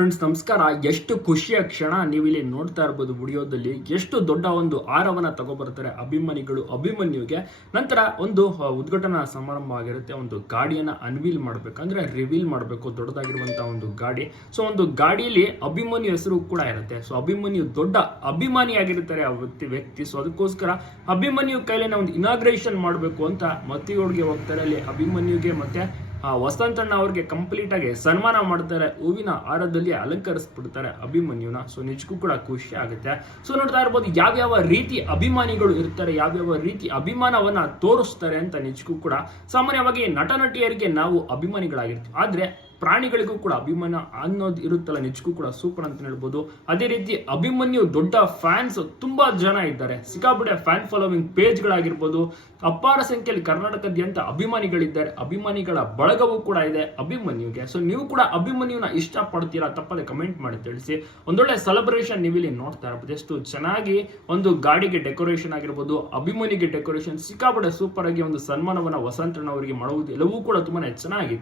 Friends ನಮಸ್ಕಾರ. ಎಷ್ಟು ಖುಷಿಯ ಕ್ಷಣ ನೀವು ಇಲ್ಲಿ ನೋಡ್ತಾ ಇರ್ಬೋದು ವಿಡಿಯೋದಲ್ಲಿ. ಎಷ್ಟು ದೊಡ್ಡ ಒಂದು ಆರವನ್ನ ತಗೊಬರ್ತಾರೆ ಅಭಿಮಾನಿಗಳು, ಅಭಿಮನ್ಯುಗೆ. ನಂತರ ಒಂದು ಉದ್ಘಾಟನಾ ಸಮಾರಂಭ ಆಗಿರುತ್ತೆ. ಒಂದು ಗಾಡಿಯನ್ನ ಅನ್ವೀಲ್ ಮಾಡ್ಬೇಕಂದ್ರೆ ರಿವೀಲ್ ಮಾಡಬೇಕು. ದೊಡ್ಡದಾಗಿರುವಂತ ಒಂದು ಗಾಡಿ. ಸೊ ಒಂದು ಗಾಡಿಯಲ್ಲಿ ಅಭಿಮನ್ಯು ಹೆಸರು ಕೂಡ ಇರುತ್ತೆ. ಸೊ ಅಭಿಮನ್ಯು ದೊಡ್ಡ ಅಭಿಮಾನಿಯಾಗಿರ್ತಾರೆ ಆ ವ್ಯಕ್ತಿ ವ್ಯಕ್ತಿ. ಸೊ ಅದಕ್ಕೋಸ್ಕರ ಅಭಿಮನ್ಯು ಕೈಲಿನ ಒಂದು ಇನಾಗ್ರೇಷನ್ ಮಾಡಬೇಕು ಅಂತ ಮತ್ತಿಗಳಿಗೆ ಹೋಗ್ತಾರೆ. ಅಲ್ಲಿ ಅಭಿಮನ್ಯುಗೆ ಮತ್ತೆ ಆ ವಸಂತಣ್ಣ ಅವ್ರಿಗೆ ಕಂಪ್ಲೀಟ್ ಆಗಿ ಸನ್ಮಾನ ಮಾಡ್ತಾರೆ. ಹೂವಿನ ಹಾರದಲ್ಲಿ ಅಲಂಕರಿಸ್ಬಿಡ್ತಾರೆ ಅಭಿಮನ್ಯುನ. ಸೊ ನಿಜಕ್ಕೂ ಕೂಡ ಖುಷಿ ಆಗುತ್ತೆ. ಸೊ ನೋಡ್ತಾ ಇರ್ಬೋದು ಯಾವ್ಯಾವ ರೀತಿ ಅಭಿಮಾನಿಗಳು ಇರ್ತಾರೆ, ಯಾವ್ಯಾವ ರೀತಿ ಅಭಿಮಾನವನ್ನ ತೋರಿಸ್ತಾರೆ ಅಂತ ನಿಜಕ್ಕೂ ಕೂಡ ಸಾಮಾನ್ಯವಾಗಿ ನಟ ನಟಿಯರಿಗೆ ನಾವು ಅಭಿಮಾನಿಗಳಾಗಿರ್ತೀವಿ. ಆದ್ರೆ ಪ್ರಾಣಿಗಳಿಗೂ ಕೂಡ ಅಭಿಮಾನ ಅನ್ನೋದು ಇರುತ್ತಲ್ಲ, ನಿಜಕ್ಕೂ ಕೂಡ ಸೂಪರ್ ಅಂತ ಹೇಳ್ಬೋದು. ಅದೇ ರೀತಿ ಅಭಿಮನ್ಯು ದೊಡ್ಡ ಫ್ಯಾನ್ಸ್ ತುಂಬಾ ಜನ ಇದ್ದಾರೆ. ಸಿಕ್ಕಾಪಟ್ಟೆ ಫ್ಯಾನ್ ಫಾಲೋವಿಂಗ್ ಪೇಜ್ಗಳಾಗಿರ್ಬೋದು ಅಪಾರ ಸಂಖ್ಯೆಯಲ್ಲಿ ಕರ್ನಾಟಕದಾದ್ಯಂತ ಅಭಿಮಾನಿಗಳಿದ್ದಾರೆ. ಅಭಿಮಾನಿಗಳ ಬಳಗವೂ ಕೂಡ ಇದೆ ಅಭಿಮನ್ಯುಗೆ. ಸೊ ನೀವು ಕೂಡ ಅಭಿಮನ್ಯುನ ಇಷ್ಟಪಡ್ತೀರಾ ತಪ್ಪದೆ ಕಮೆಂಟ್ ಮಾಡಿ ತಿಳಿಸಿ. ಒಂದೊಳ್ಳೆ ಸೆಲೆಬ್ರೇಷನ್ ನೀವು ಇಲ್ಲಿ ನೋಡ್ತಾ ಇರಬಹುದು ಎಷ್ಟು ಚೆನ್ನಾಗಿ ಒಂದು ಗಾಡಿಗೆ ಡೆಕೋರೇಷನ್ ಆಗಿರ್ಬೋದು, ಅಭಿಮನ್ಯುಗೆ ಡೆಕೋರೇಷನ್ ಸಿಕ್ಕಾಪಟ್ಟೆ ಸೂಪರ್ ಆಗಿ ಒಂದು ಸನ್ಮಾನವನ್ನ ವಸಂತಣ್ಣ ಅವರಿಗೆ ಮಾಡುವುದು ಎಲ್ಲವೂ ಕೂಡ ತುಂಬಾನೇ ಚೆನ್ನಾಗಿದೆ